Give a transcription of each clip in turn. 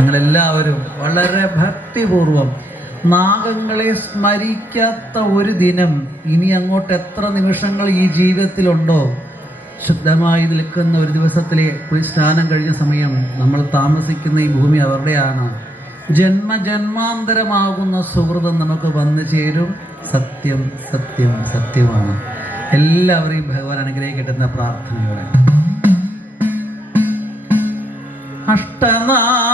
ഞങ്ങളെല്ലാവരും വളരെ ഭക്തിപൂർവം നാഗങ്ങളെ സ്മരിക്കാത്ത ഒരു ദിനം ഇനി അങ്ങോട്ട് എത്ര നിമിഷങ്ങൾ ഈ ജീവിതത്തിലുണ്ടോ? ശുദ്ധമായി നിൽക്കുന്ന ഒരു ദിവസത്തിലെ ഒരു സ്നാനം കഴിഞ്ഞ സമയം നമ്മൾ താമസിക്കുന്ന ഈ ഭൂമി അവരുടെയാണ്. ജന്മജന്മാന്തരമാകുന്ന സുഹൃതം നമുക്ക് വന്നു ചേരും. സത്യം സത്യം സത്യമാണ്. എല്ലാവരെയും ഭഗവാൻ അനുഗ്രഹിക്കട്ടെന്ന പ്രാർത്ഥനയോടെ. അഷ്ടനാഗങ്ങൾ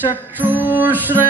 चक्षुश्र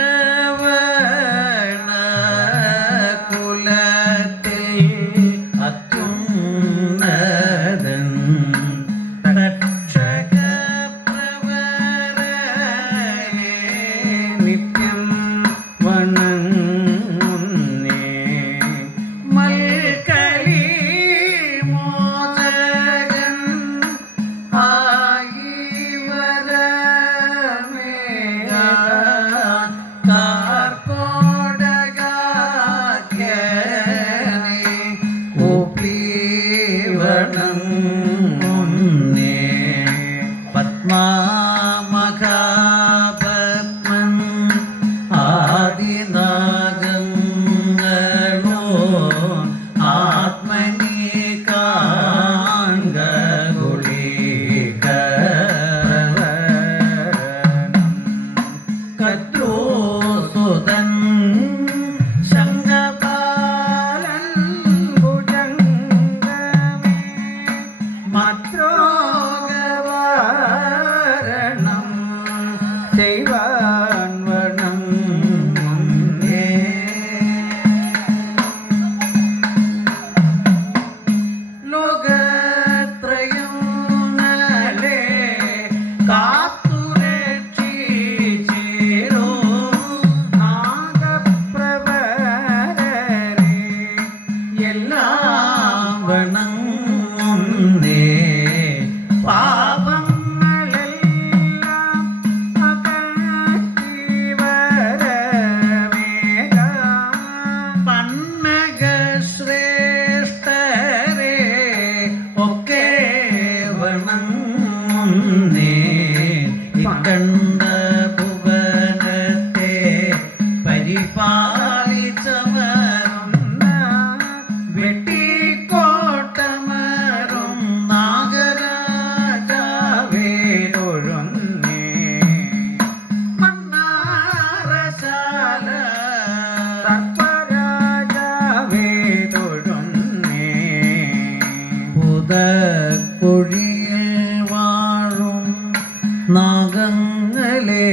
跟 നാഗങ്ങളെ